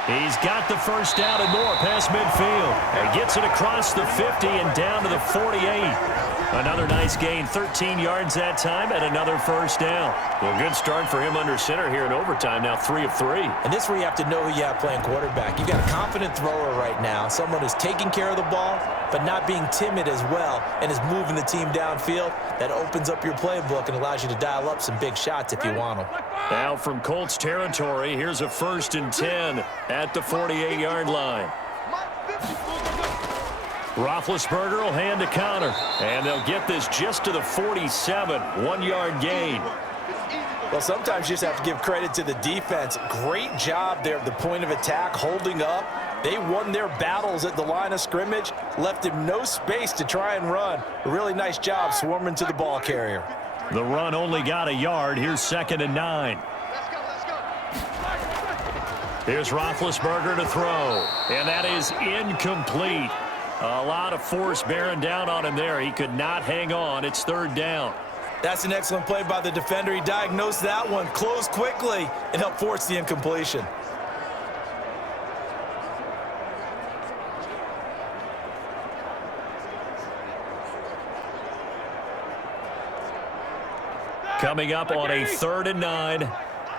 He's got the first down and more past midfield. And gets it across the 50 and down to the 48. Another nice gain, 13 yards that time, and another first down. Well, good start for him under center here in overtime, now 3 of 3. And this is where you have to know who you have playing quarterback. You've got a confident thrower right now, someone who's taking care of the ball, but not being timid as well, and is moving the team downfield. That opens up your playbook and allows you to dial up some big shots if you want them. Now from Colts territory, here's a 1st and 10 at the 48-yard line. Roethlisberger will hand a counter, and they'll get this just to the 47, 1-yard gain. Well, sometimes you just have to give credit to the defense. Great job there at the point of attack, holding up. They won their battles at the line of scrimmage, left him no space to try and run. A really nice job swarming to the ball carrier. The run only got a yard. Here's 2nd and 9. Here's Roethlisberger to throw, and that is incomplete. A lot of force bearing down on him there. He could not hang on. It's 3rd down. That's an excellent play by the defender. He diagnosed that one, closed quickly, and helped force the incompletion. Coming up on a 3rd and 9.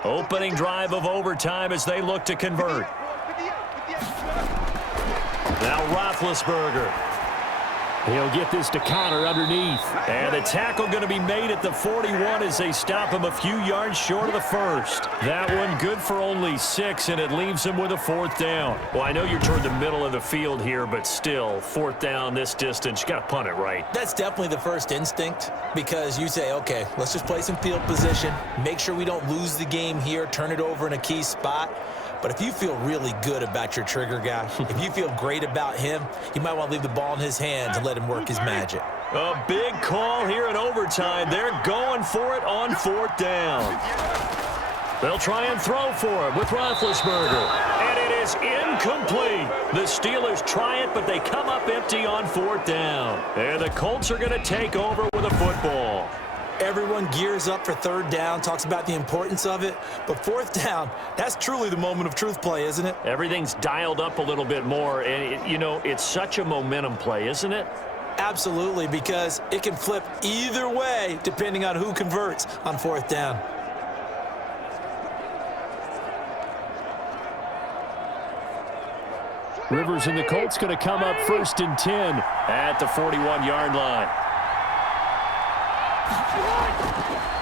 Opening drive of overtime as they look to convert. Now Roethlisberger. He'll get this to Connor underneath. And the tackle going to be made at the 41 as they stop him a few yards short of the 1st. That one good for only 6, and it leaves him with a 4th down. Well, I know you're toward the middle of the field here, but still, 4th down this distance, you got to punt it right. That's definitely the first instinct, because you say, okay, let's just play some field position, make sure we don't lose the game here, turn it over in a key spot. But if you feel really good about your trigger guy, if you feel great about him, you might want to leave the ball in his hands and let him work his magic. A big call here in overtime. They're going for it on 4th down. They'll try and throw for it with Roethlisberger. And it is incomplete. The Steelers try it, but they come up empty on 4th down. And the Colts are going to take over with a football. Everyone gears up for 3rd down, talks about the importance of it. But 4th down, that's truly the moment of truth play, isn't it? Everything's dialed up a little bit more. And, it's such a momentum play, isn't it? Absolutely, because it can flip either way depending on who converts on 4th down. Rivers and the Colts going to come up 1st and 10 at the 41-yard line.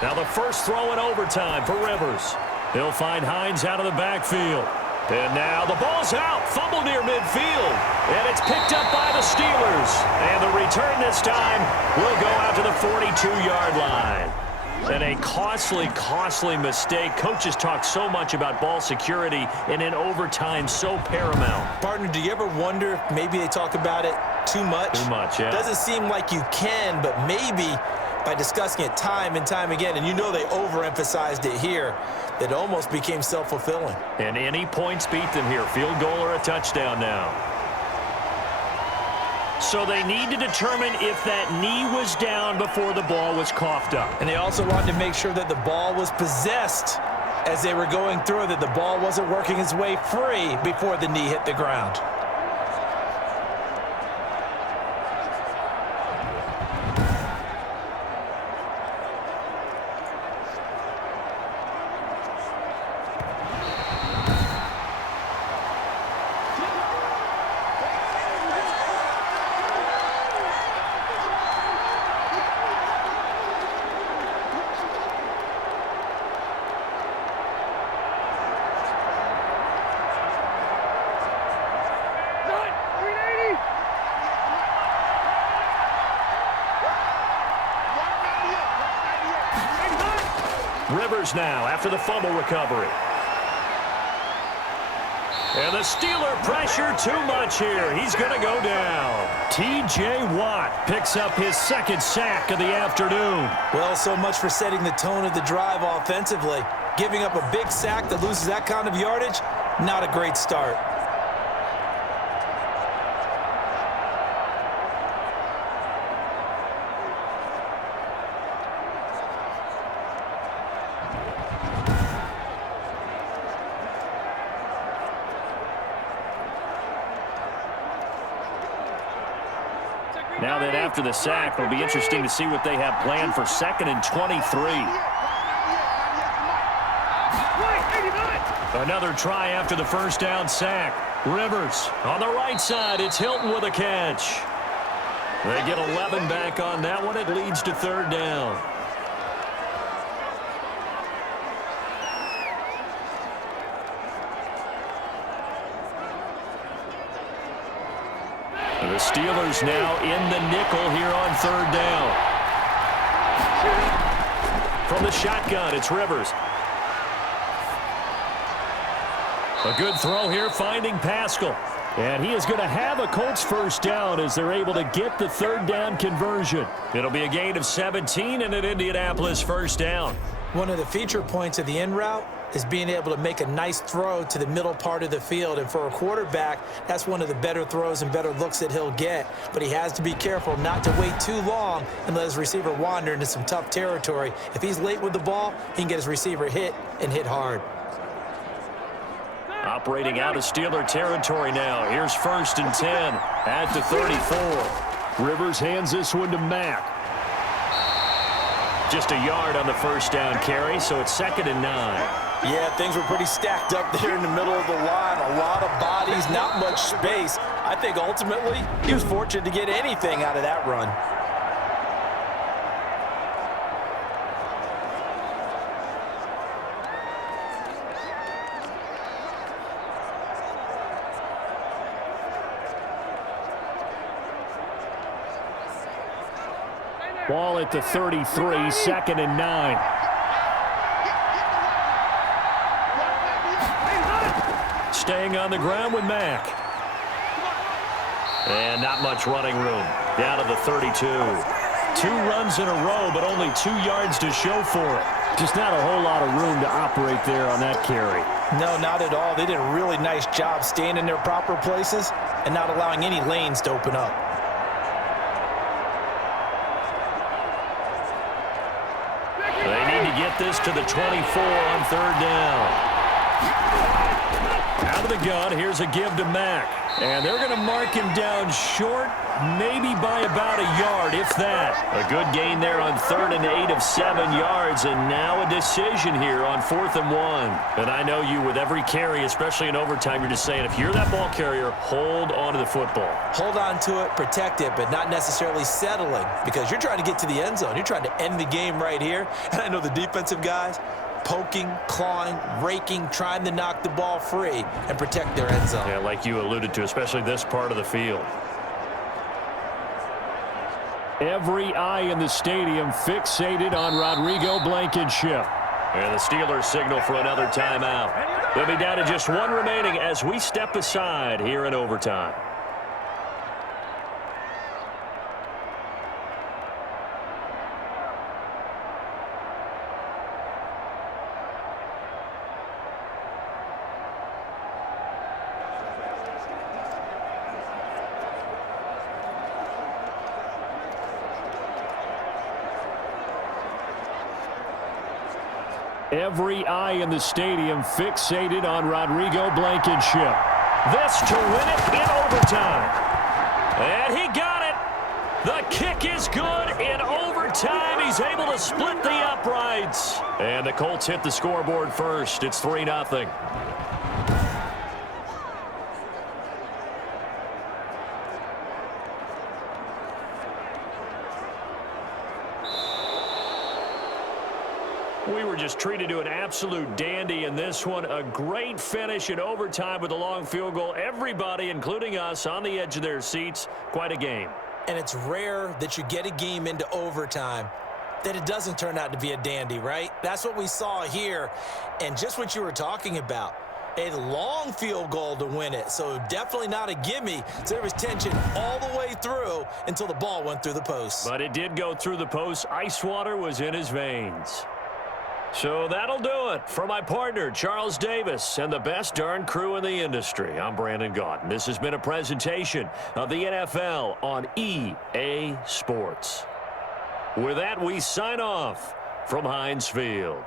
Now the first throw in overtime for Rivers. He'll find Heinz out of the backfield. And now the ball's out. Fumble near midfield. And it's picked up by the Steelers. And the return this time will go out to the 42-yard line. And a costly mistake. Coaches talk so much about ball security, and in overtime, so paramount. Partner, do you ever wonder if maybe they talk about it too much? Too much, yeah. Doesn't seem like you can, but maybe by discussing it time and time again, and you know they overemphasized it here, that almost became self-fulfilling. And any points beat them here. Field goal or a touchdown now. So they need to determine if that knee was down before the ball was coughed up. And they also wanted to make sure that the ball was possessed as they were going through, that the ball wasn't working its way free before the knee hit the ground. Rivers now after the fumble recovery. And the Steeler pressure too much here. He's going to go down. T.J. Watt picks up his 2nd sack of the afternoon. Well, so much for setting the tone of the drive offensively. Giving up a big sack that loses that kind of yardage, not a great start. Now then, after the sack, it'll be interesting to see what they have planned for 2nd and 23. Another try after the first down sack. Rivers on the right side. It's Hilton with a catch. They get 11 back on that one. It leads to 3rd down. The Steelers now in the nickel here on 3rd down. From the shotgun, it's Rivers. A good throw here, finding Pascal. And he is going to have a Colts first down as they're able to get the 3rd down conversion. It'll be a gain of 17 and an Indianapolis first down. One of the feature points of the in route is being able to make a nice throw to the middle part of the field. And for a quarterback, that's one of the better throws and better looks that he'll get. But he has to be careful not to wait too long and let his receiver wander into some tough territory. If he's late with the ball, he can get his receiver hit and hit hard. Operating out of Steeler territory now. Here's 1st and 10 at the 34. Rivers hands this one to Mack. Just a yard on the first down carry, so it's 2nd and 9. Yeah, things were pretty stacked up there in the middle of the line. A lot of bodies, not much space. I think ultimately he was fortunate to get anything out of that run. Ball at the 33, 2nd and 9. Staying on the ground with Mack. And not much running room. Down to the 32. 2 runs in a row, but only 2 yards to show for it. Just not a whole lot of room to operate there on that carry. No, not at all. They did a really nice job staying in their proper places and not allowing any lanes to open up. They need to get this to the 24 on 3rd down. Out of the gun, here's a give to Mack. And they're going to mark him down short, maybe by about a yard, if that. A good gain there on 3rd and 8 of 7 yards, and now a decision here on 4th and 1. And I know you, with every carry, especially in overtime, you're just saying, if you're that ball carrier, hold on to the football. Hold on to it, protect it, but not necessarily settling, because you're trying to get to the end zone. You're trying to end the game right here. And I know the defensive guys, poking, clawing, raking, trying to knock the ball free and protect their end zone. Yeah, like you alluded to, especially this part of the field. Every eye in the stadium fixated on Rodrigo Blankenship. And the Steelers signal for another timeout. They'll be down to just 1 remaining as we step aside here in overtime. Every eye in the stadium fixated on Rodrigo Blankenship. This to win it in overtime. And he got it. The kick is good in overtime. He's able to split the uprights. And the Colts hit the scoreboard first. It's 3-0. We were just treated to an absolute dandy in this one. A great finish in overtime with a long field goal. Everybody, including us, on the edge of their seats. Quite a game. And it's rare that you get a game into overtime that it doesn't turn out to be a dandy, right? That's what we saw here. And just what you were talking about, a long field goal to win it. So definitely not a gimme. So there was tension all the way through until the ball went through the post. But it did go through the post. Ice water was in his veins. So that'll do it for my partner, Charles Davis, and the best darn crew in the industry. I'm Brandon Gaudin. This has been a presentation of the NFL on EA Sports. With that, we sign off from Heinz Field.